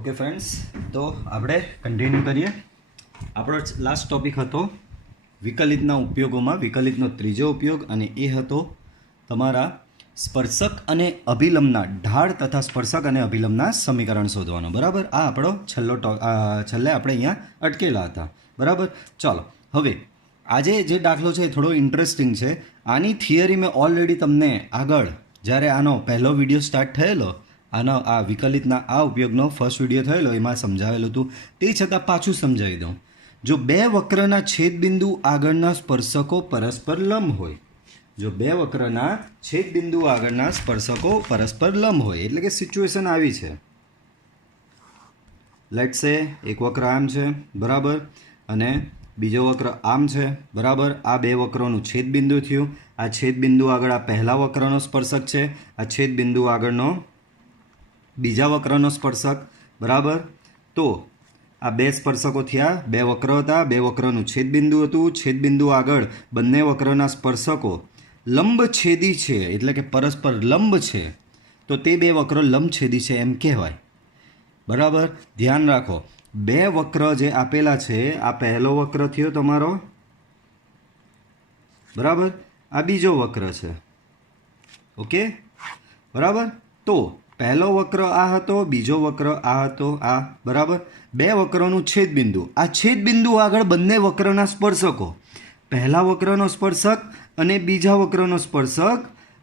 Okay friends, तो આપણે continue કરીએ. આપણો લાસ્ટ ટોપિક હતો વિકલિતના ઉપયોગોમાં વિકલિતનો ત્રીજો ઉપયોગ, અને એ હતો તમારા સ્પર્શક અને અભિલંબના ઢાળ તથા સ્પર્શક અને અભિલંબના સમીકરણ શોધવાનો. બરાબર, આ આપણો છેલ્લે આપણે અહીંયા અટકેલા હતા. બરાબર, ચાલો હવે આજે જે દાખલો છે એ થોડો ઇન્ટરેસ્ટિંગ છે. આની થિયરી મેં ઓલરેડી તમને આગળ જ્યારે આનો પહેલો વિડીયો સ્ટાર્ટ થયેલો, આ વિકલિતના આ ઉપયોગનો ફર્સ્ટ વિડીયો થયેલો, એમાં સમજાવેલું હતું. તે છતાં પાછું સમજાવી દઉં. જો બે વક્રના છેદબિંદુ આગળના સ્પર્શકો પરસ્પર લંબ હોય, જો બે વક્રના છેદબિંદુ આગળના સ્પર્શકો પરસ્પર લંબ હોય, એટલે કે સિચ્યુએશન આવી છે. લેટ્સ સે એક વક્ર આમ છે, બરાબર, અને બીજો વક્ર આમ છે, બરાબર. આ બે વક્રોનું છેદબિંદુ થયું. આ છેદબિંદુ આગળ આ પહેલા વક્રનો સ્પર્શક છે, આ છેદબિંદુ આગળનો બીજા વક્રનો સ્પર્શક, બરાબર. તો આ બે સ્પર્શકો થયા, બે વક્ર હતા, બે વક્રનું છેદબિંદુ હતું. છેદબિંદુ આગળ બંને વક્રના સ્પર્શકો લંબછેદી છે, એટલે કે પરસ્પર લંબ છે, તો તે બે વક્રો લંબછેદી છે એમ કહેવાય. બરાબર, ધ્યાન રાખો. બે વક્ર જે આપેલા છે, આ પહેલો વક્ર થયો તમારો, બરાબર, આ બીજો વક્ર છે. ઓકે, બરાબર. તો પહેલો વક્ર આ હતો, બીજો વક્ર આ હતો, આ, બરાબર. બે વક્રોનું છેદબિંદુ, આ છેદબિંદુ આગળ બંને વક્રના સ્પર્શકો, પહેલા વક્રનો સ્પર્શક અને બીજા વક્રનો સ્પર્શક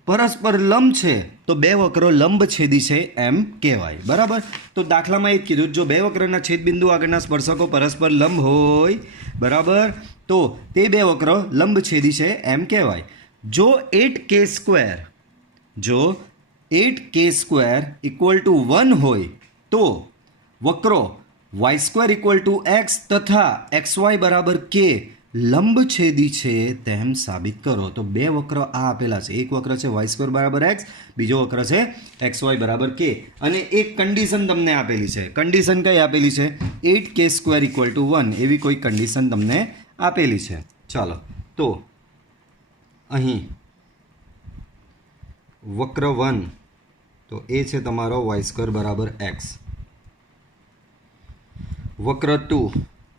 પરસ્પર લંબ છે, તો બે વક્રો લંબછેદી છે એમ કહેવાય. બરાબર. તો દાખલામાં એ જ કીધું, જો બે વક્રના છેદબિંદુ આગળના સ્પર્શકો પરસ્પર લંબ હોય, બરાબર, તો તે બે વક્રો લંબછેદી છે એમ કહેવાય. જો 8k² ઇક્વલ ટુ 1 હોય, તો વક્રો y² = x તથા xy બરાબર k લંબછેદી છે તેમ સાબિત કરો. તો બે વક્ર આ આપેલા છે, એક વક્ર છે y² બરાબર x, બીજો વક્ર છે xy બરાબર k, અને એક કન્ડિશન તમને આપેલી છે. કન્ડિશન કઈ આપેલી છે? 8k² = 1 એવી કોઈ કન્ડિશન તમને આપેલી છે. ચાલો, તો અહીં વક્ર 1 તો એ છે તમારો y² બરાબર x, વક્ર 2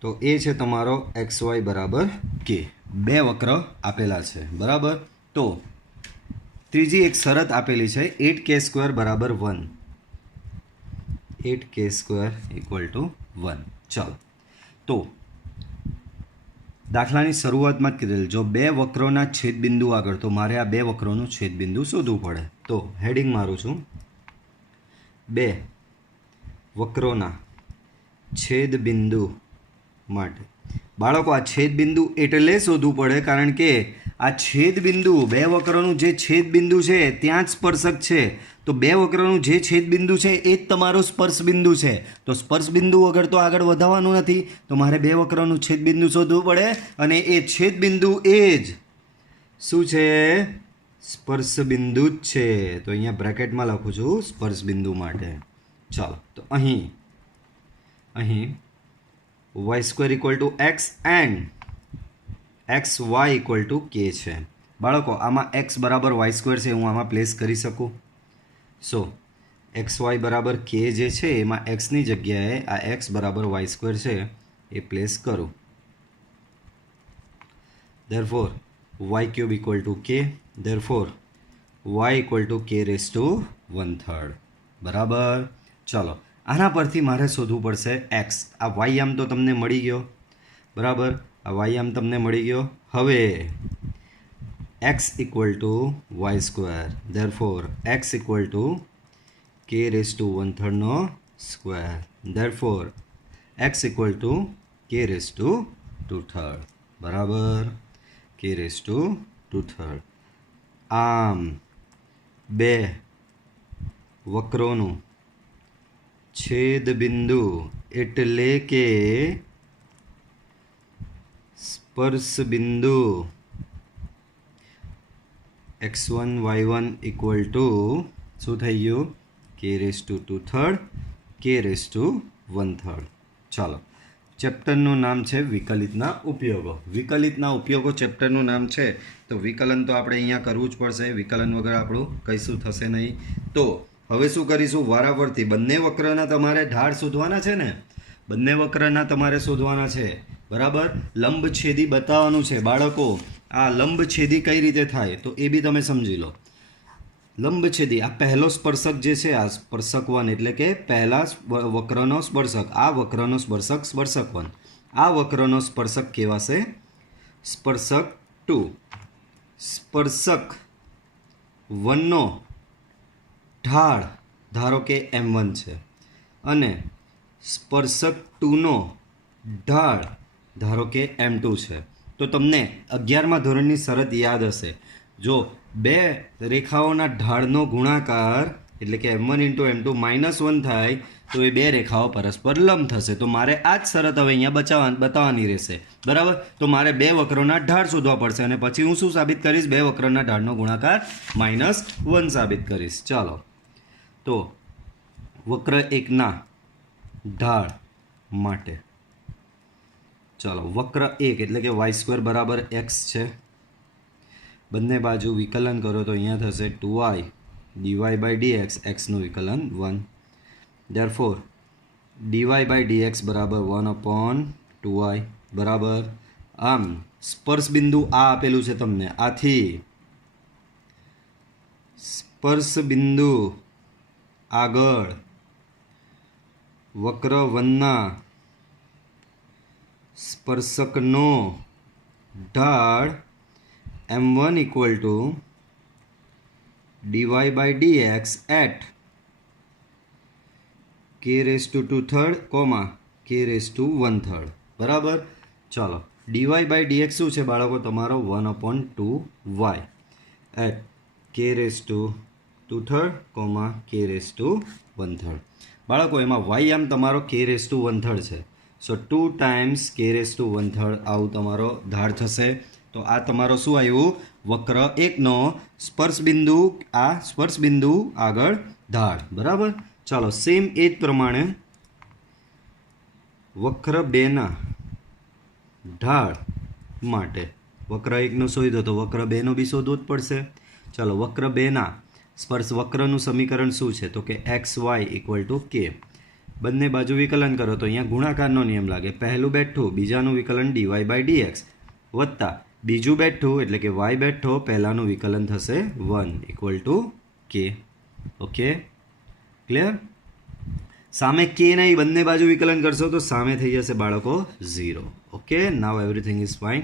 તો એ છે તમારો xy બરાબર k. બે વક્ર આપેલા છે, બરાબર. તો ત્રીજી એક શરત આપેલી છે, 8k² બરાબર 1, 8k² = 1. ચાલો, તો દાખલાની શરૂઆતમાં જ કીધેલું, જો બે વક્રોના છેદબિંદુ આગળ, તો મારે આ બે વક્રોનું છેદબિંદુ શોધવું પડે. તો હેડિંગ મારું છું, બે વક્રોના છેદબિંદુ માટે. બાળકો, આ છેદબિંદુ એટલે શોધવું પડે કારણ કે આ છેદબિંદુ, બે વક્રોનું જે છેદબિંદુ છે ત્યાં જ સ્પર્શક છે. તો બે વક્રોનું જે છેદબિંદુ છે એ જ તમારો સ્પર્શબિંદુ છે. તો સ્પર્શબિંદુ વગર તો આગળ વધવાનું નથી, તો મારે બે વક્રોનું છેદબિંદુ શોધવું પડે, અને એ છેદબિંદુ એ જ શું છે? સ્પર્શબિંદુ જ છે. તો અહીંયા બ્રેકેટમાં લખું છું સ્પર્શબિંદુ માટે. ચાલો, તો અહીં y² = x and xy = k છે. બાળકો, આમાં x બરાબર y² છે, હું આમાં પ્લેસ કરી શકું. સો xy બરાબર k જે છે એમાં xની જગ્યાએ આ x બરાબર y² છે એ પ્લેસ કરું. therefore y³ = k, therefore y = k⁻⁴. બરાબર. ચાલો, આના પરથી મારે શોધવું પડશે x. આ y આમ તો તમને મળી ગયો, બરાબર, આ y આમ તમને મળી ગયો. હવે x = y², therefore x = k⁻⁴², therefore x = k⁻², બરાબર, k⁻². આમ બે વક્રોનું છેદબિંદુ એટલે કે સ્પર્શબિંદુ x1 y1 = શું થઈ ગયું? k⁻², k⁻⁴. ચાલો, ચેપ્ટરનું નામ છે વિકલિતના ઉપયોગો. વિકલિતના ઉપયોગો ચેપ્ટરનું નામ છે. તો વિકલન તો આપણે અહીંયા કરવું જ પડશે, વિકલન વગર આપણું કશું થશે નહીં. તો હવે શું કરીશું? વારાફરતી બંને વક્રના તમારે ઢાળ શોધવાના છે ને, બંને વક્રના તમારે શોધવાના છે, બરાબર. લંબછેદી બતાવવાનું છે બાળકો. આ લંબછેદી કઈ રીતે થાય તો એ બી તમે સમજી લો. લંબછેદી, આ પહેલો સ્પર્શક જે છે, આ સ્પર્શક 1 એટલે કે પહેલા વક્રનો સ્પર્શક, આ વક્રનો સ્પર્શક સ્પર્શક 1, આ વક્રનો સ્પર્શક કહેવાશે સ્પર્શક 2. સ્પર્શક 1 નો ઢાળ ધારો કે m1 છે અને સ્પર્શક 2 નો ઢાળ ધારો કે m2 છે. તો તમને 11મા ધોરણની શરત યાદ હશે, જો બે રેખાઓના ઢાળનો ગુણાકાર એટલે કે m1 × m2 -1 થાય તો એ બે રેખાઓ પરસ્પર લંબ થશે. તો મારે આ જ શરત હવે અહીંયા બતાવવાની રહેશે, બરાબર. તો મારે બે વક્રોના ઢાળ શોધવા પડશે અને પછી હું શું સાબિત કરીશ? બે વક્રોના ઢાળનો ગુણાકાર -1 સાબિત કરીશ. ચાલો, તો વક્ર 1 ના ઢાળ માટે ચાલો, વક્ર 1 એટલે કે y² બરાબર x છે. બંને બાજુ વિકલન કરો તો અહીંયા થશે 2y dy/dx, xનું વિકલન 1. ધેરફોર dy/dx બરાબર 1/2y બરાબર. આમ સ્પર્શ બિંદુ આ આપેલું છે તમને, આથી સ્પર્શ બિંદુ આગળ વક્ર 1ના સ્પર્શકનો ઢાળ m1 = dy/dx at k⁵ k⁵ બરાબર. ચાલો, dy/dx શું છે બાળકો? તમારો 1/2y at k⁵ k⁵ બાળકો. એમાં y આમ તમારો k⁵ છે. સો 2 ટાઈમ્સ k⁵ આવું તમારો ઢાળ થશે. તો આ તમારો શું આવ્યું? વક્ર 1નો સ્પર્શ બિંદુ, આ સ્પર્શ બિંદુ આગળ ઢાળ, બરાબર. ચાલો, સેમ એ જ પ્રમાણે વક્ર 2ના ઢાળ માટે વક્ર 1નો શોધ્યો તો વક્ર 2નો બી શોધવો જ પડશે. ચાલો, વક્ર 2ના સ્પર્શ વક્રનું સમીકરણ શું છે તો કે xy = k. બંને બાજુ વિકલન કરો તો અહીંયા ગુણાકારનો નિયમ લાગે. પહેલું બેઠું, બીજાનું વિકલન dy/dx વત્તા બીજું બેઠું એટલે કે y બેઠો, પહેલાનું વિકલન થશે 1 = k. Okay, clear? સામે k નહીં, બંને બાજુ વિકલન કરશો તો સામે થઈ જશે બાળકો 0. Okay, now everything is fine.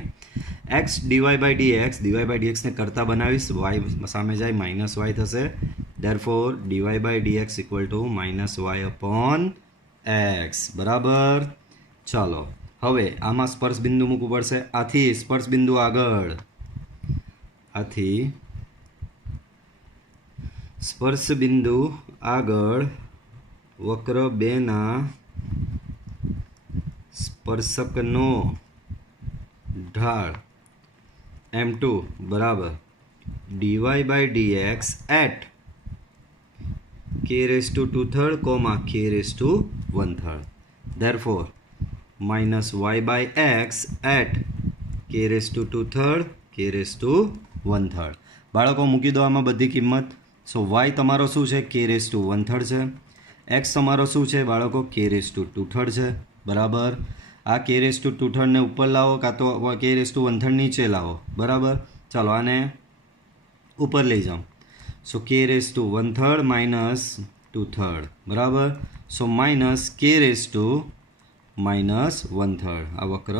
x dy/dx ને કરતા બનાવીશ, y સામે જાય -y થશે. ધેરફોર dy/dx = -y/x બરાબર. ચાલો, હવે આમાં સ્પર્શ બિંદુ મૂકવું પડશે. આથી સ્પર્શ બિંદુ આગળ, આથી સ્પર્શ બિંદુ આગળ વક્ર 2ના સ્પર્શકનો ઢાળ m2 બરાબર dy/dx at k⁵ k⁵ therefore -y/x at k⁵ k⁵ બાળકો મૂકી દો આમાં બધી કિંમત. સો y તમારો શું છે? k⁵ છે. x તમારો શું છે બાળકો? k⁵ છે, બરાબર. આ k⁵ ને ઉપર લાવો કાં તો k⁵ નીચે લાવો, બરાબર. ચાલો, આને ઉપર લઈ જાઓ. સો k⁵ -2/3 બરાબર. સો -k⁻1/3 આ વક્ર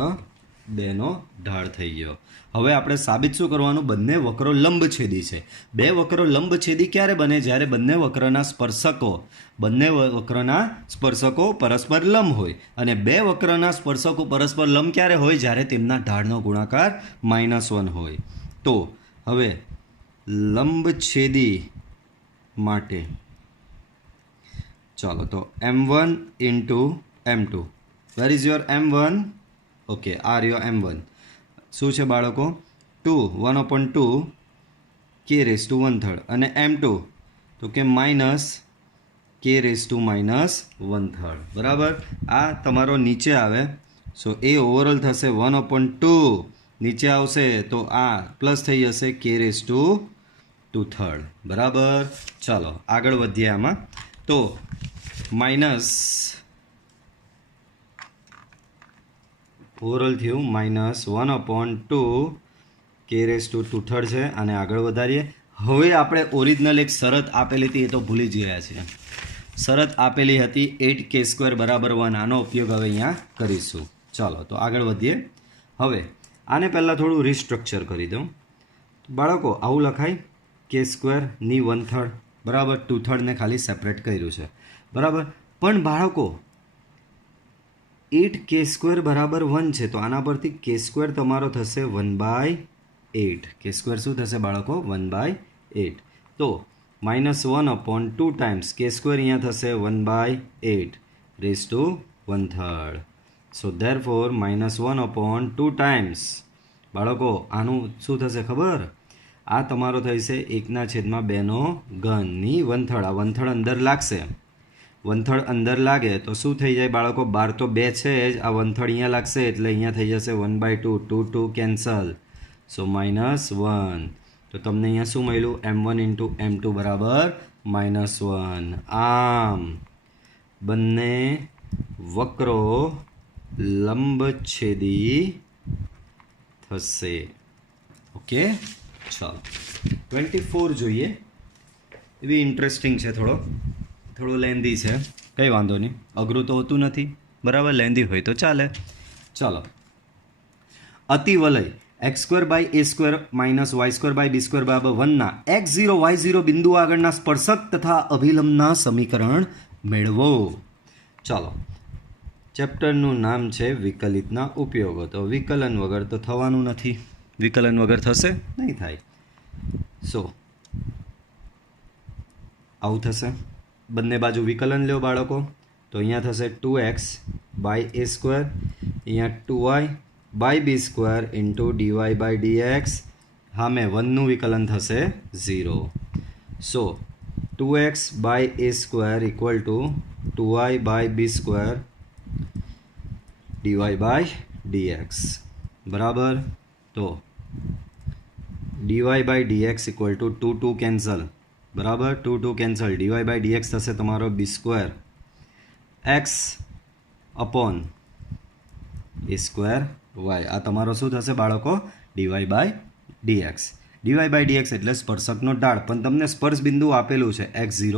2નો ઢાળ થઈ ગયો. હવે આપણે સાબિત શું કરવાનું? બંને વક્રો લંબછેદી છે. બે વક્રો લંબછેદી ક્યારે બને? જ્યારે બંને વક્રના સ્પર્શકો પરસ્પર લંબ હોય. અને બે વક્રના સ્પર્શકો પરસ્પર લંબ ક્યારે હોય? જ્યારે તેમના ઢાળનો ગુણાકાર -1 હોય. તો હવે લંબછેદી માટે ચાલો, તો m1 × m2. Where is your m1? Okay, are your m1 શું છે બાળકો? 1/2 k⁻1/3 અને m2 તો કે -k⁻1/3 બરાબર. આ તમારો નીચે આવે, સો એ ઓવરઓલ થશે 1/2. નીચે આવશે તો આ પ્લસ થઈ જશે k⁻2 2/3 બરાબર. ચાલો આગળ વધીએ આમાં. તો માઇનસ ઓવરઓલ થયું -1/2 k⁻² છે અને આગળ વધારીએ. હવે આપણે ઓરિજિનલ એક શરત આપેલી હતી એ તો ભૂલી જ ગયા છીએ. શરત આપેલી હતી 8k² = 1. આનો ઉપયોગ હવે અહીંયા કરીશું. ચાલો તો આગળ વધીએ. હવે આને પહેલાં થોડું રિસ્ટ્રક્ચર કરી દઉં. બાળકો આવું લખાય k² ની 1/3 બરાબર. 2/3 ને ખાલી સેપરેટ કર્યું છે બરાબર. પણ બાળકો 8k² = 1 છે તો આના પરથી k² તમારો થશે 1/8. k² શું થશે બાળકો? 1/8. તો -1/2 ટાઈમ્સ k² અહીંયા થશે 1/8 સો ધેરફોર -1/2 ટાઈમ્સ બાળકો આનું શું થશે ખબર? આ તમારો થશે 1/2 ની 1/3. આ 1/3 અંદર લાગશે. 1/3 અંદર લાગે તો શું થઈ જાય બાળકો? 12 તો 2 છે જ. આ 1/3 અહીંયા લાગશે એટલે અહીંયા થઈ જશે 1/2. 2 કેન્સલ. સો -1. તો તમને અહીંયા શું મળ્યું? m1 × m2 = -1. આમ બંને વક્રો લંબછેદી થશે. ઓકે ચાલો 24 જોઈએ. એવી ઇન્ટરેસ્ટિંગ છે. થોડો લેન્ધી છે. કંઈ વાંધો નહીં. અઘરું તો હોતું નથી બરાબર. લેન્ધી હોય તો ચાલે. ચાલો અતિવલય x²/a² - y²/b² = 1 ના x0 y0 બિંદુ આગળના સ્પર્શક તથા અભિલંબના સમીકરણ મેળવો. ચાલો ચેપ્ટરનું નામ છે વિકલિતના ઉપયોગો. તો વિકલન વગર તો થવાનું નથી. વિકલન વગર થશે નહીં થાય. સો આવું થશે. બંને બાજુ વિકલન લ્યો બાળકો. તો અહીંયા થશે 2x/a², અહીંયા 2y/b² × dy/dx. હા મેં 1નું વિકલન થશે 0. સો 2x/a² = 2y/b² dy/dx બરાબર. તો dy/dx = 2 કેન્સલ બરાબર. 2 કેન્સલ. dy/dx થશે તમારો b² x/a²y. આ તમારો શું થશે બાળકો? dy/dx. dy/dx એટલે સ્પર્શકનો ઢાળ. પણ તમને સ્પર્શ બિંદુ આપેલું છે x0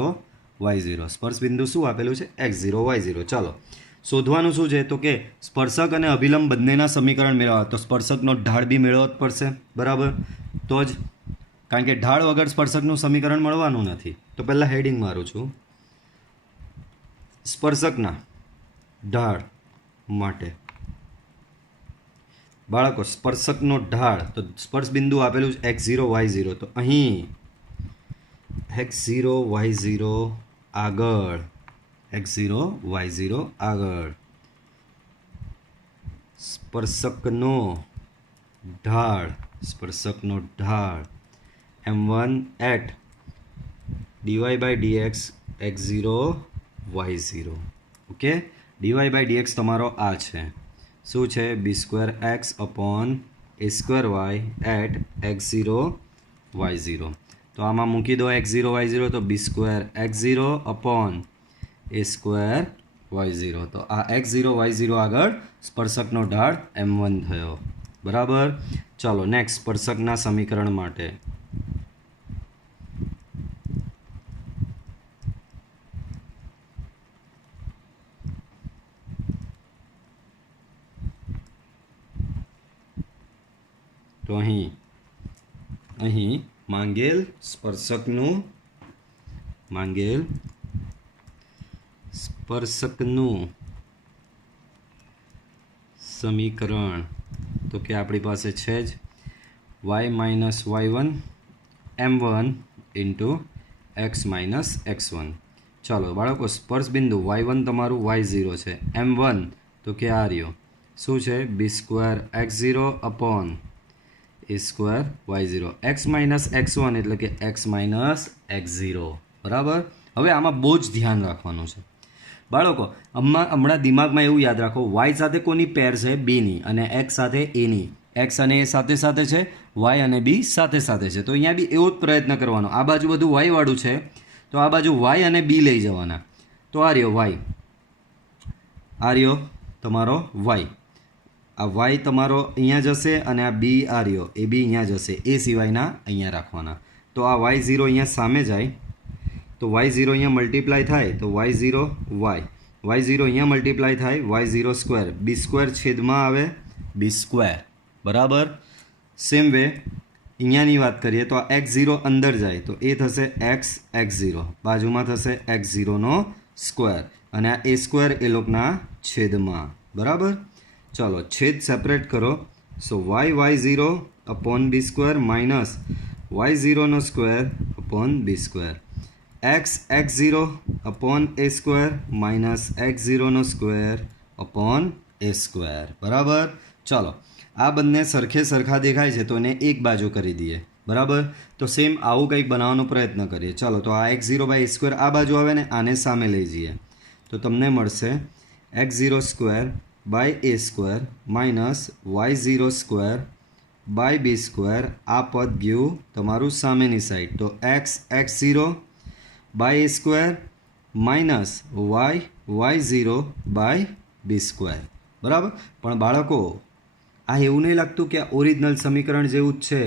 y0. સ્પર્શ બિંદુ શું આપેલું છે? x0 y0. ચાલો શોધવાનું શું છે? તો કે સ્પર્શક અને અભિલંબ બંનેના સમીકરણ મેળવવા. તો સ્પર્શકનો ઢાળ બી મેળવવો જ પડશે બરાબર. તો જ કારણ કે ઢાળ વગર સ્પર્શકનું સમીકરણ મળવાનું નથી. તો પહેલાં હેડિંગ મારું છું. સ્પર્શકના ઢાળ માટે બાળકો સ્પર્શકનો ઢાળ. તો સ્પર્શ બિંદુ આપેલું છે x0 y0. તો અહીં x0 y0 આગળ x0 y0 આગળ સ્પર્શકનો ઢાળ m1 at dy/dx x0 y0. Okay dy/dx તમારો આ છે. શું છે? b²x/a²y at x0 y0. તો આમાં મૂકી દો x0 y0. તો b²x0/a²y0. તો આ x0 y0 આગળ સ્પર્શકનો ઢાળ m1 થયો બરાબર. ચાલો નેક્સ્ટ સ્પર્શકના સમીકરણ માટે. તો અહીં માંગેલ સ્પર્શકનું સમીકરણ તો કે આપણી પાસે છે જ y-y1 m1 × x-x1. ચાલો બાળકો સ્પર્શ બિંદુ y1 તમારું y0 છે. m1 તો કે આ રહ્યો શું છે? b²x0/a² y0. x-x1 એટલે કે x-x0 બરાબર. હવે આમાં બહુ જ ધ્યાન રાખવાનું છે બાળકો. હમણાં દિમાગમાં એવું યાદ રાખો y સાથે કોની પેર છે? b ની. અને x સાથે a ની. x અને a સાથે છે. વાય અને બી સાથે સાથે છે. તો અહીંયા બી એવો જ પ્રયત્ન કરવાનો. આ બાજુ બધું વાયવાળું છે તો આ બાજુ વાય અને બી લઈ જવાના. તો આ રહ્યો વાય, આ રહ્યો તમારો વાય, આ વાય તમારો અહીંયા જશે અને આ બી આ રહ્યો એ બી અહીંયા જશે, એ સિવાયના અહીંયા રાખવાના. તો આ y0 અહીંયા સામે જાય તો y0 અહીંયા મલ્ટીપ્લાય થાય તો y0 y0 અહીંયા મલ્ટીપ્લાય થાય y0 સ્ક્વેર, બી સ્ક્વેર છેદમાં આવે બી સ્ક્વેર, બરાબર. સેમ વે અહીંયાની વાત કરીએ તો આ x0 અંદર જાય તો એ થશે x0, બાજુમાં થશે x0નો સ્ક્વેર અને આ એ સ્ક્વેર એ લોકોના છેદમાં, બરાબર. ચાલો છેદ સેપરેટ કરો. સો y0 અપોન બી સ્ક્વેર માઇનસ y0નો સ્ક્વેર અપોન બી સ્ક્વેર, x0 અપોન એ સ્ક્વેર માઇનસ x0નો સ્ક્વેર અપોન એ સ્ક્વેર, બરાબર. ચાલો આ બંને સરખે સરખા દેખાય છે તો એને એક બાજુ કરી દઈએ, બરાબર. તો સેમ આવું કંઈક બનાવવાનો પ્રયત્ન કરીએ. ચાલો તો આ x0 બાય એ સ્ક્વેર આ બાજુ આવે ને આને સામે લઈ જઈએ તો તમને મળશે x0 square by a square minus y0 square by b square. આ પદ ગયું તમારું સામેની સાઈડ તો x0 by a square minus y0 by b square, બરાબર. પણ બાળકો આ એવું નહીં લાગતું કે આ ઓરિજિનલ સમીકરણ જેવું જ છે,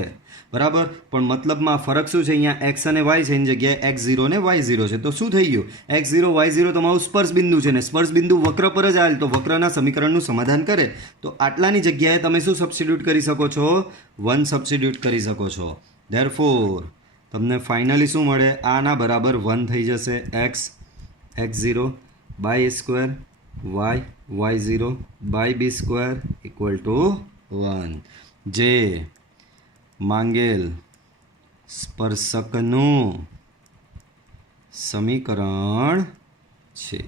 બરાબર. પણ મતલબમાં ફરક શું છે? અહીંયા એક્સ અને વાય છે એની જગ્યાએ x0 ને y0 છે. તો શું થઈ ગયું? x0 y0 તમારું સ્પર્શ બિંદુ છે ને સ્પર્શ બિંદુ વક્ર પર જ આવેલ તો વક્રના સમીકરણનું સમાધાન કરે તો આટલાની જગ્યાએ તમે શું સબસ્ટિટ્યૂટ કરી શકો છો? 1 સબસ્ટિટ્યૂટ કરી શકો છો. ધેરફોર તમને ફાઇનલી શું મળે? આના બરાબર 1 થઈ જશે. x0 by a square y0 by b square equal to 1, જે માંગેલ સ્પર્શકનું સમીકરણ છે,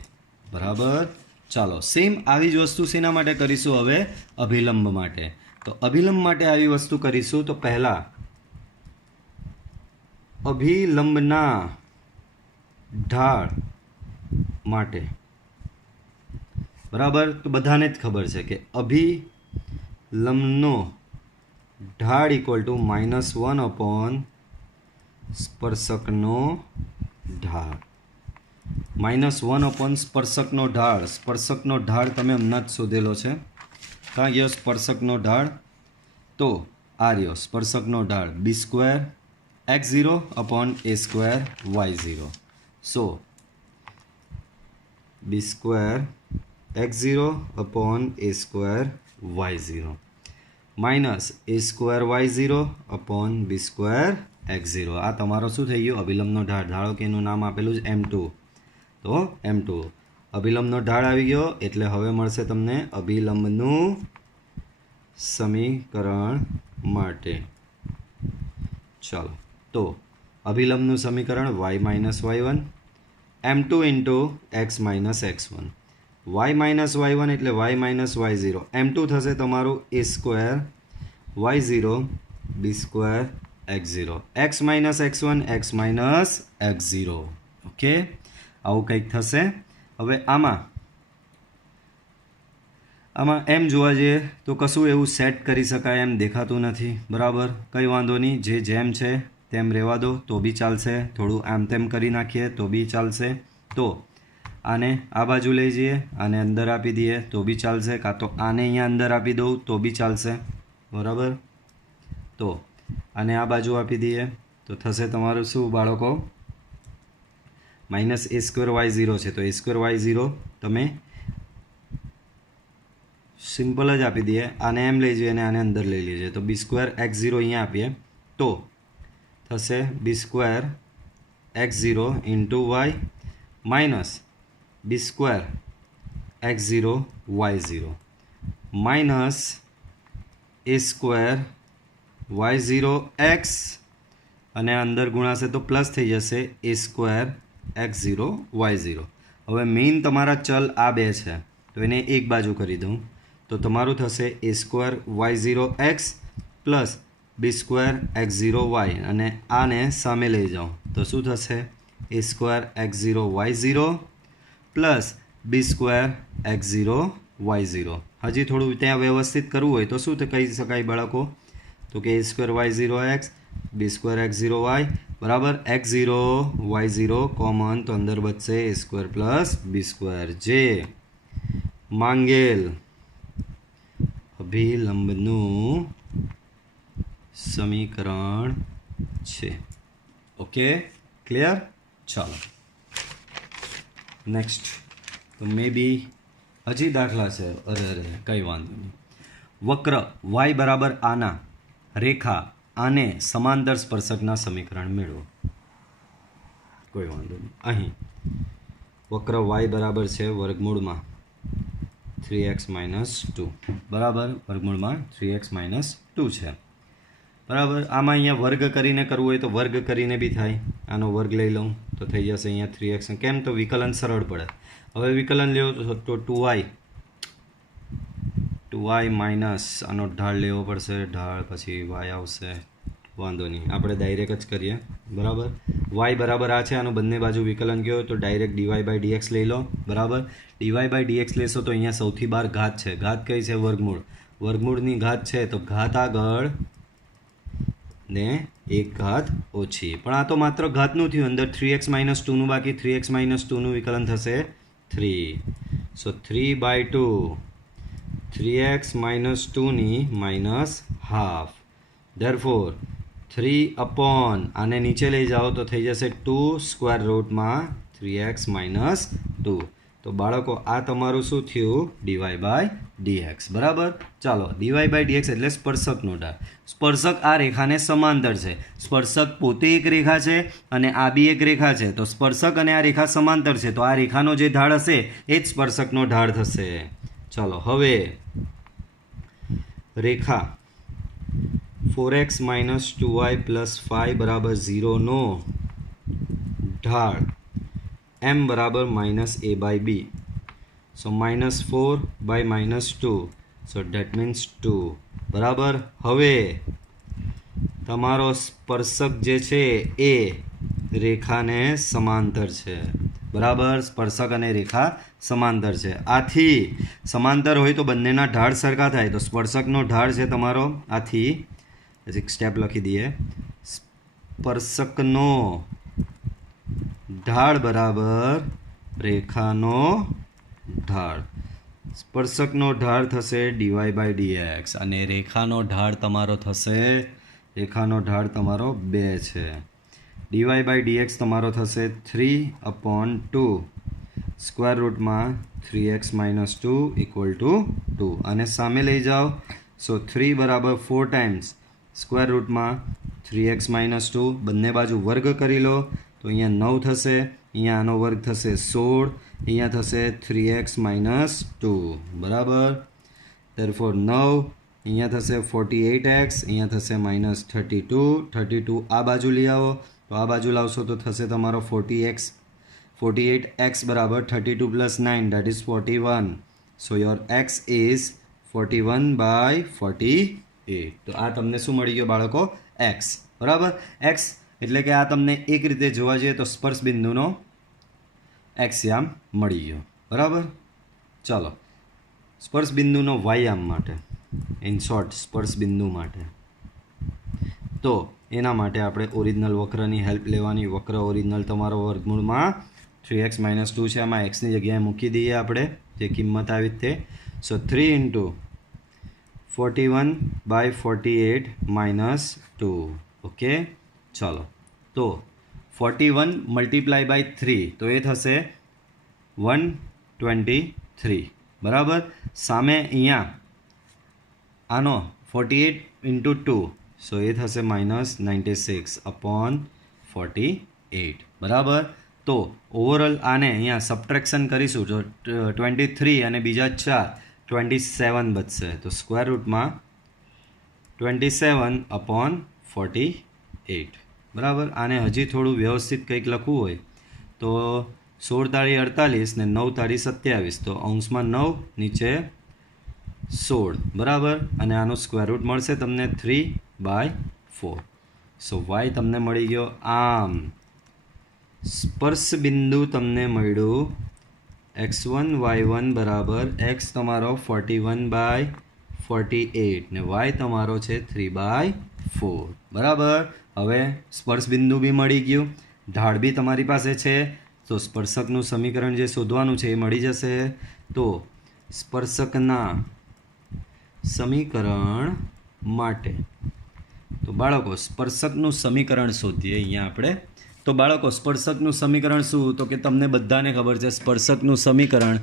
બરાબર. ચાલો સેમ આવી જ વસ્તુ શેના માટે કરીશું હવે? અભિલંબ માટે. તો અભિલંબ માટે આવી વસ્તુ કરીશું તો પહેલાં અભિલંબના ઢાળ માટે, બરાબર. તો બધાને જ ખબર છે કે અભિલંબનો ઢાળ ઇક્વલ ટુ -1 અપોન સ્પર્શકનો ઢાળ. -1 અપોન સ્પર્શકનો ઢાળ. સ્પર્શકનો ઢાળ તમે હમણાં જ શોધેલો છે. ક્યાં ગયો સ્પર્શકનો ઢાળ? તો આ રહ્યો સ્પર્શકનો ઢાળ બી square x0 upon A square y0. So B square x0 upon A square y0 minus a square y0 upon B square x0. આ તમારો શું થઈ ગયો? અભિલંબનો ઢાળ. ધારો કે એનું નામ આપેલું છે m2 તો m2 અભિલંબનો ઢાળ આવી ગયો એટલે હવે મળશે તમને અભિલંબનું સમીકરણ માટે. ચાલો તો અભિલંબનું સમીકરણ y minus y1 m2 into x minus x1, y minus y1 એટલે y માઇનસ y0, m2 થશે તમારું a square y0 b square x0, x minus x1 x minus x0. Okay, આવું કંઈક થશે. હવે આમાં એમ જોવા જઈએ તો કશું એવું સેટ કરી શકાય એમ દેખાતું નથી, બરાબર. કંઈ વાંધો નહીં, જે જેમ છે તેમ રહેવા દો તો બી ચાલશે. થોડું આમ તેમ કરી નાખીએ તો બી ચાલશે. તો આને આ બાજુ લઈ જઈએ, આને અંદર આપી દઈએ તો બી ચાલશે, કાં તો આને અહીંયા અંદર આપી દઉં તો બી ચાલશે, બરાબર. તો આને આ બાજુ આપી દઈએ તો થશે તમારું શું બાળકો? માઇનસ એ સ્ક્વેર y0 છે તો એ સ્ક્વેર y0 તમે સિમ્પલ જ આપી દઈએ. આને એમ લઈ જઈએ અને આને અંદર લઈ લઈએ તો બી સ્ક્વેર x0 અહીંયા આપીએ તો થશે b square x0 into y minus b square x0 y0 minus a square y0 x અને અંદર ગુણાશે તો પ્લસ થઈ જશે એ સ્ક્વેર x0 y0. હવે મેઇન તમારા ચલ આ બે છે તો એને એક બાજુ કરી દઉં તો તમારું થશે એ સ્ક્વેર y0 x પ્લસ બી સ્ક્વેર x0 y અને આને સામે લઈ જાઓ તો શું થશે? એ સ્ક્વેર x0 y0 પ્લસ બી સ્ક્વેર x0 y0. હજી થોડું ત્યાં વ્યવસ્થિત કરવું હોય તો શું કહી શકાય બાળકો? तो कि a²y0x b²x0y बराबर x0 y0 कॉमन तो अंदर बचશે a² + b² જે માંગેલ અભિલંબનું સમીકરણ છે. Okay, clear? ચાલો નેક્સ્ટ. તો મે બી હજી દાખલા છે. અરે કંઈ વાંધો નહીં. વક્ર y બરાબર આના રેખા આને સમાંતર સ્પર્શકના સમીકરણ મેળવો. કોઈ વાંધો નહીં. અહીં વક્ર y બરાબર છે વર્ગમૂળમાં 3x - 2 બરાબર, વર્ગમૂળમાં 3x - 2 છે બરાબર. આમાં અહીંયા વર્ગ કરીને કરવું હોય તો વર્ગ કરીને બી થાય. આનો વર્ગ લઈ લઉં તો થઈ જશે અહીંયા 3x. કેમ? તો વિકલન સરળ પડે. હવે વિકલન લેવો તો 2y માઇનસ આનો ઢાળ લેવો પડશે, ઢાળ પછી y આવશે. વાંધો નહીં, આપણે ડાયરેક્ટ જ કરીએ બરાબર. y બરાબર આ છે, આનું બંને બાજુ વિકલન કહો તો ડાયરેક્ટ dy/dx લઈ લો બરાબર. dy/dx લેશો તો અહીંયા સૌથી બહાર ઘાત છે. ઘાત કઈ છે? વર્ગમૂળ. વર્ગમૂળની ઘાત છે તો ઘાત આગળ ને એક ઘાત ઓછી. પણ આ તો માત્ર ઘાતનું થયું. અંદર 3x - 2નું બાકી 3x - 2નું વિકલન થશે 3. સો 3/2 3x - 2ની -½ ધેરફોર 3 આને નીચે લઈ જાઓ તો થઈ જશે 2 √3x - 2. તો બાળકો આ તમારું શું થયું? dy/dx બરાબર. ચાલો dy/dx એટલે સ્પર્શકનો ઢાળ. સ્પર્શક આ રેખાને સમાંતર છે. સ્પર્શક પોતે એક રેખા છે અને આ બી એક રેખા છે. તો સ્પર્શક અને આ રેખા સમાંતર છે તો આ રેખાનો જે ઢાળ હશે એ જ સ્પર્શકનો ઢાળ થશે. ચાલો હવે રેખા 4x - 2y + 5 = 0 નો ઢાળ m બરાબર -a/b. સો -4/-2 સો ડેટ મીન્સ 2 બરાબર. હવે તમારો સ્પર્શક જે છે એ રેખાને સમાંતર છે બરાબર. સ્પર્શક અને રેખા સમાંતર છે. આથી સમાંતર હોય તો બંનેના ઢાળ સરખા થાય. તો સ્પર્શકનો ઢાળ છે તમારો આથી એક સ્ટેપ લખી દઈએ. સ્પર્શકનો ઢાળ બરાબર રેખાનો ઢાળ. સ્પર્શકનો ઢાળ થશે dy/dx અને રેખાનો ઢાળ તમારો થશે 2 છે. dy/dx તમારો થશે 3/2 √3x - 2 = 2. અને સામે લઈ જાઓ. સો 3 બરાબર 4 ટાઈમ્સ √3x - 2 બંને બાજુ વર્ગ કરી લો તો અહીંયા 9 થશે. અહીંયા આનો વર્ગ થશે 16. અહીંયા થશે 3x - 2 બરાબર. ધેરફોર 9 અહીંયા થશે 48x. અહીંયા થશે -32 આ બાજુ લઈ આવો તો આ બાજુ લાવશો તો થશે તમારો 48x બરાબર 32 + 9 that is 41. So your x is 41/48. તો આ તમને શું મળી ગયો બાળકો? x બરાબર. x એટલે કે આ તમને એક રીતે જોવા જઈએ તો સ્પર્શ બિંદુનો એક્સયામ મળી ગયો બરાબર. ચાલો સ્પર્શ બિંદુનો વાયામ માટે, ઇન શોર્ટ સ્પર્શ બિંદુ માટે, તો એના માટે આપણે ઓરિજિનલ વક્રની હેલ્પ લેવાની. વક્ર ઓરિજિનલ તમારો વર્ગમૂળમાં 3x - 2 છે. આમાં એક્સની જગ્યાએ મૂકી દઈએ આપણે જે કિંમત આવી તે. સો 3 × 41/48 - 2. ઓકે ચાલો તો 41 × 3 તો એ થશે 123 બરાબર. સામે અહીંયા આનો 48 × 2 સો એ થશે -96/48 બરાબર. તો ઓવરઓલ આને અહીંયા સબટ્રેક્શન કરીશું તો 23 અને બીજા 4 27 બચશે. તો √27/48 બરાબર. આને હજી થોડું વ્યવસ્થિત કંઈક લખવું હોય તો 16 × 48 ને 9 × 27 તો અંશમાં 9 નીચે 16 બરાબર. અને આનું સ્ક્વેર રૂટ મળશે તમને 3/4. સો y તમને મળી ગયો. આમ સ્પર્શ બિંદુ તમને મળ્યું x1 y1 બરાબર x તમારો 41/48 48 ને y તમારો છે 3/4 બરાબર. હવે સ્પર્શ બિંદુ બી મળી ગયું, ઢાળ બી તમારી પાસે છે, તો સ્પર્શકનું સમીકરણ જે શોધવાનું છે એ મળી જશે. તો સ્પર્શકના સમીકરણ માટે તો બાળકો સ્પર્શકનું સમીકરણ શોધીએ અહીંયા આપણે. તો બાળકો સ્પર્શકનું સમીકરણ શું? તો કે તમને બધાને ખબર છે સ્પર્શકનું સમીકરણ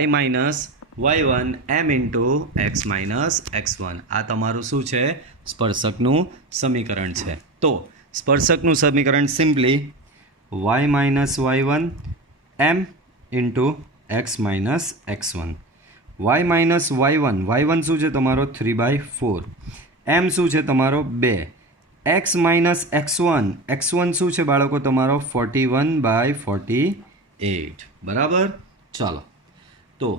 y minus y1 m into x minus x1 આ તમારું શું છે? સ્પર્શકનું સમીકરણ છે. તો સ્પર્શકનું સમીકરણ simply y minus y1 m into x minus x1. y minus y1 શું છે તમારો? 3/4. m શું છે તમારો? 2. x માઇનસ x1 શું છે બાળકો તમારો? 41/48 બરાબર. ચાલો તો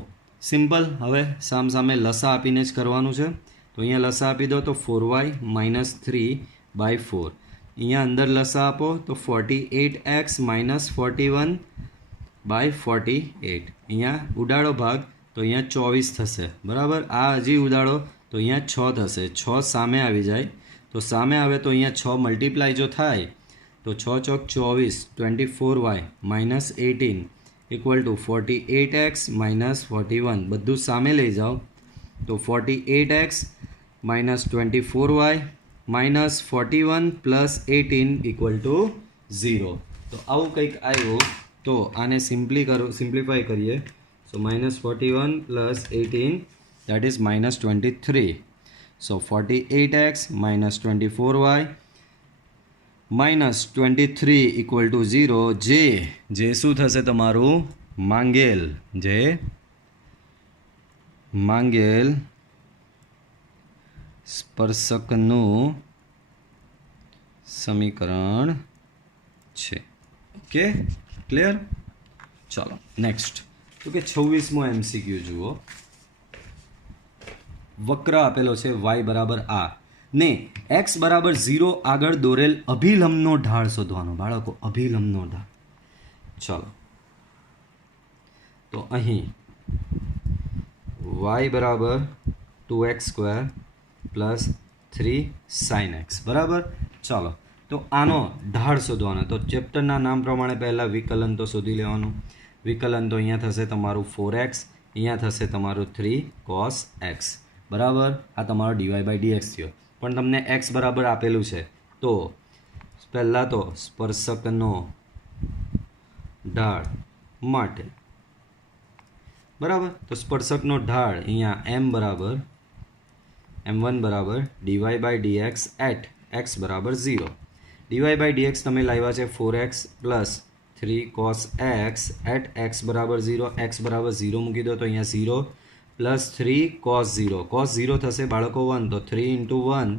સિમ્પલ. હવે સામે લસા આપીને જ કરવાનું છે. તો અહીંયા લસા આપી દો તો 4y માઇનસ 3/4. અહીંયા અંદર લસા આપો તો 48x માઇનસ 41/48. અહીંયા ઉડાડો ભાગ તો અહીંયા 24 થશે બરાબર. આ હજી ઉડાડો તો અહીંયા 6 થશે. 6 સામે આવી જાય તો સામે આવે તો અહીંયા 6 મલ્ટીપ્લાય જો થાય તો 6 ચોક 24 24y minus 18 equal to 48x minus 41. બધું સામે લઈ જાઓ તો 48x minus 24y minus 41 plus 18 equal to 0. તો આવું કંઈક આવ્યું. તો આને સિમ્પ્લિફાય કરીએ. સો minus 41 plus 18 that is minus 23. So 48x minus 24y minus 23 equal to 0. જે શું થશે તમારું? માંગેલ સ્પર્શકનું સમીકરણ છે. Okay, clear? ચાલો નેક્સ્ટ. તો કે 26મો MCQ જુઓ. વક્ર આપેલો છે y બરાબર આ ને x બરાબર 0 આગળ દોરેલ અભિલંબનો ઢાળ શોધવાનો. બાળકો અભિલંબનો ઢાળ. ચાલો તો અહીં y બરાબર 2x² પ્લસ 3 sin x બરાબર. ચાલો તો આનો ઢાળ શોધવાનો. તો ચેપ્ટરના નામ પ્રમાણે પહેલાં વિકલન તો શોધી લેવાનું. વિકલન તો અહીંયા થશે તમારું 4x, અહીંયા થશે તમારું 3 cos x બરાબર. આ તમારો dy/dx થયો. પણ તમને x બરાબર આપેલું છે તો પહેલાં તો સ્પર્શકનો ઢાળ માટે બરાબર. તો સ્પર્શકનો ઢાળ અહીંયા m1 બરાબર dy/dx એટ x બરાબર 0. dy/dx તમે લાવ્યા છે 4x પ્લસ 3 cos x એટ x બરાબર 0. x બરાબર 0 મૂકી દો તો અહીંયા 0 પ્લસ 3 cos 0. cos 0 થશે બાળકો 1. તો 3 ઇન્ટુ 1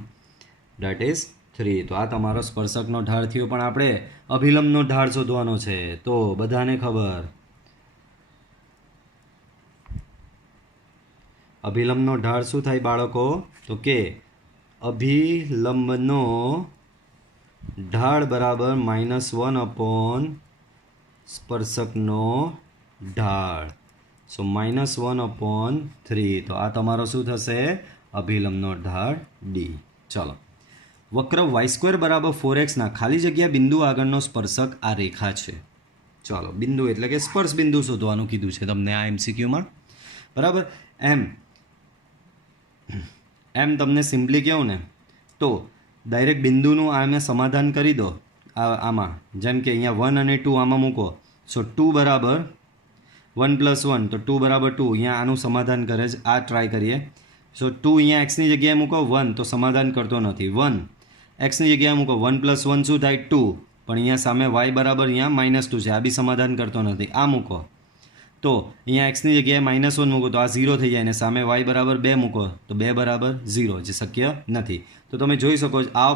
દેટ ઇઝ 3. તો આ તમારો સ્પર્શકનો ઢાળ થયો. પણ આપણે અભિલંબનો ઢાળ શોધવાનો છે. તો બધાને ખબર અભિલંબનો ઢાળ શું થાય બાળકો? તો કે અભિલંબનો ઢાળ બરાબર -1 અપોન સ્પર્શકનો ઢાળ. સો -1/3. તો આ તમારો શું થશે? અભિલંબનો ઢાળ D. ચાલો વક્ર y² બરાબર 4x ના ખાલી જગ્યા બિંદુ આગળનો સ્પર્શક આ રેખા છે. ચાલો બિંદુ એટલે કે સ્પર્શ બિંદુ શોધવાનું કીધું છે તમને આ MCQમાં બરાબર. એમ તમને સિમ્પલી કહું ને તો ડાયરેક્ટ બિંદુનું આને સમાધાન કરી દો. આમાં જેમ કે અહીંયા 1 અને 2 આમાં મૂકો. સો 2 બરાબર 1 + 1 તો 2 બરાબર 2. અહીંયા આનું સમાધાન કરે છે. આ ટ્રાય કરીએ. સો 2 અહીંયા એક્સની જગ્યાએ મૂકો 1 તો સમાધાન કરતો નથી. 1 એક્સની જગ્યાએ મૂકો 1 + 1 શું થાય? 2. પણ અહીંયા સામે y બરાબર અહીંયા -2 છે. આ બી સમાધાન કરતો નથી. આ મૂકો તો અહીંયા એક્સની જગ્યાએ -1 મૂકો તો આ 0 થઈ જાય. અને સામે y બરાબર 2 મૂકો તો 2 બરાબર 0 જે શક્ય નથી. તો તમે જોઈ શકો છો આ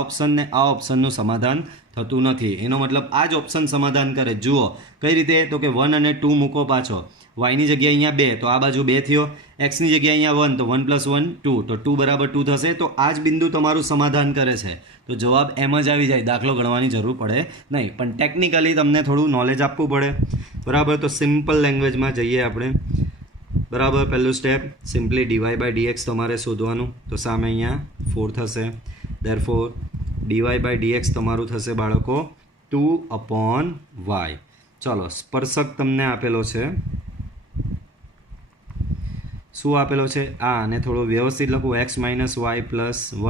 ઓપ્શન ને આ ઓપ્શનનું સમાધાન થતું નથી. એનો મતલબ આ જ ઓપ્શન સમાધાન કરે. જુઓ કઈ રીતે? તો કે 1 અને 2 મૂકો પાછો. વાયની જગ્યાએ અહીંયા 2 તો આ બાજુ 2 થયો. એક્સની જગ્યાએ અહીંયા 1 તો 1 + 1 2 તો 2 બરાબર 2 થશે. તો આ જ બિંદુ તમારું સમાધાન કરે છે. તો જવાબ એમ જ આવી જાય. દાખલો ગણવાની જરૂર પડે નહીં. પણ ટેકનિકલી તમને થોડું નોલેજ આપવું પડે બરાબર. તો સિમ્પલ લેંગ્વેજમાં જઈએ આપણે. બરાબર. પહેલું step simply dy by dx તમારે શોધવાનું. તો સામે અહીંયા 4 થશે. ધેરફોર ડીવાય બાય ડીએક્સ તમારું થશે બાળકો 2/y. ચલો, સ્પર્શક તમને આપેલો છે. શું આપેલો છે? અને થોડો વ્યવસ્થિત લખું, x - y +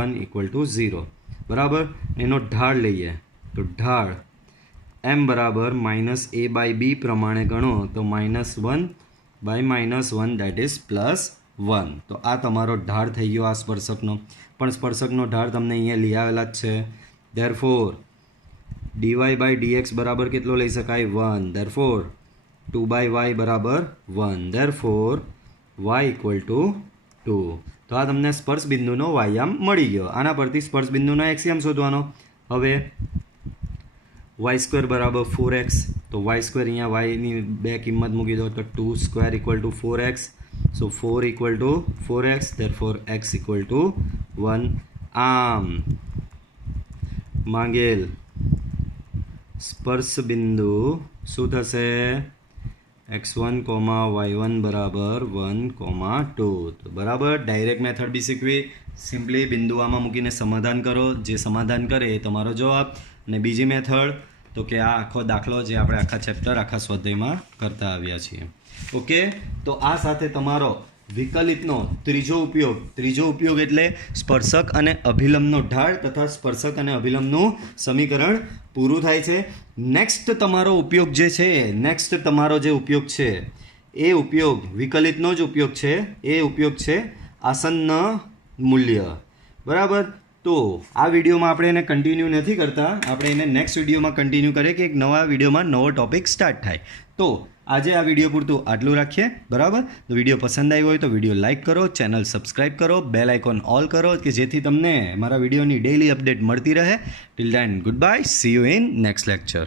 1 = 0. બરાબર. એનો ઢાળ લઈએ તો ઢાળ m બરાબર -a/b પ્રમાણે ગણો તો -1/-1 દેટ ઇઝ +1. તો આ તમારો ઢાળ થઈ ગયો આ સ્પર્શકનો. પણ સ્પર્શકનો ઢાળ તમને અહીંયા લઈ આવેલા જ છે. ધેરફોર ડીવાય બાય ડીએક્સ બરાબર કેટલો લઈ શકાય? 1. ધેરફોર 2/y બરાબર 1. Therefore y = 2. તો આ તમને સ્પર્શ બિંદુનો વાયામ મળી ગયો. આના પરથી સ્પર્શ બિંદુનો એક્સિયમ શોધવાનો. હવે y² બરાબર 4x. તો y² અહીંયા yની બે કિંમત મૂકી દો તો 2² = 4x. સો 4 = 4x. Therefore x = 1. આમ માંગેલ સ્પર્શ બિંદુ શું થશે? x1, y1 બરાબર 1, 2. તો બરાબર. ડાયરેક્ટ મેથડ બી શીખવી. સિમ્પલી બિંદુ આમાં મૂકીને સમાધાન કરો. જે સમાધાન કરે એ તમારો જવાબ. અને બીજી મેથડ તો કે આ આખો દાખલો જે આપણે આખા ચેપ્ટર આખા સ્વાધ્યાયમાં કરતા આવ્યા છીએ. ઓકે. તો આ સાથે તમારો વિકલિતનો ત્રીજો ઉપયોગ એટલે સ્પર્શક અને અભિલંબનો ઢાળ તથા સ્પર્શક અને અભિલંબનું સમીકરણ પૂરું થાય છે. નેક્સ્ટ તમારો ઉપયોગ જે છે એ ઉપયોગ વિકલિતનો જ ઉપયોગ છે. એ ઉપયોગ છે આસન્ન મૂલ્ય. બરાબર. તો આ વિડીયોમાં આપણે એને કન્ટિન્યુ નથી કરતા. આપણે એને નેક્સ્ટ વિડીયોમાં કન્ટિન્યુ કરીએ કે એક નવા વિડીયોમાં નવો ટોપિક સ્ટાર્ટ થાય. તો આજે આ વિડીયો પૂરતું આટલું રાખીએ. બરાબર. તો વિડીયો પસંદ આવ્યો હોય તો વિડીયો લાઇક કરો, ચેનલ સબસ્ક્રાઈબ કરો, બેલ આઇકોન ઓલ કરો કે જેથી તમને મારા વિડીયોની ડેઇલી અપડેટ મળતી રહે. Till then good bye. C you in next lecture.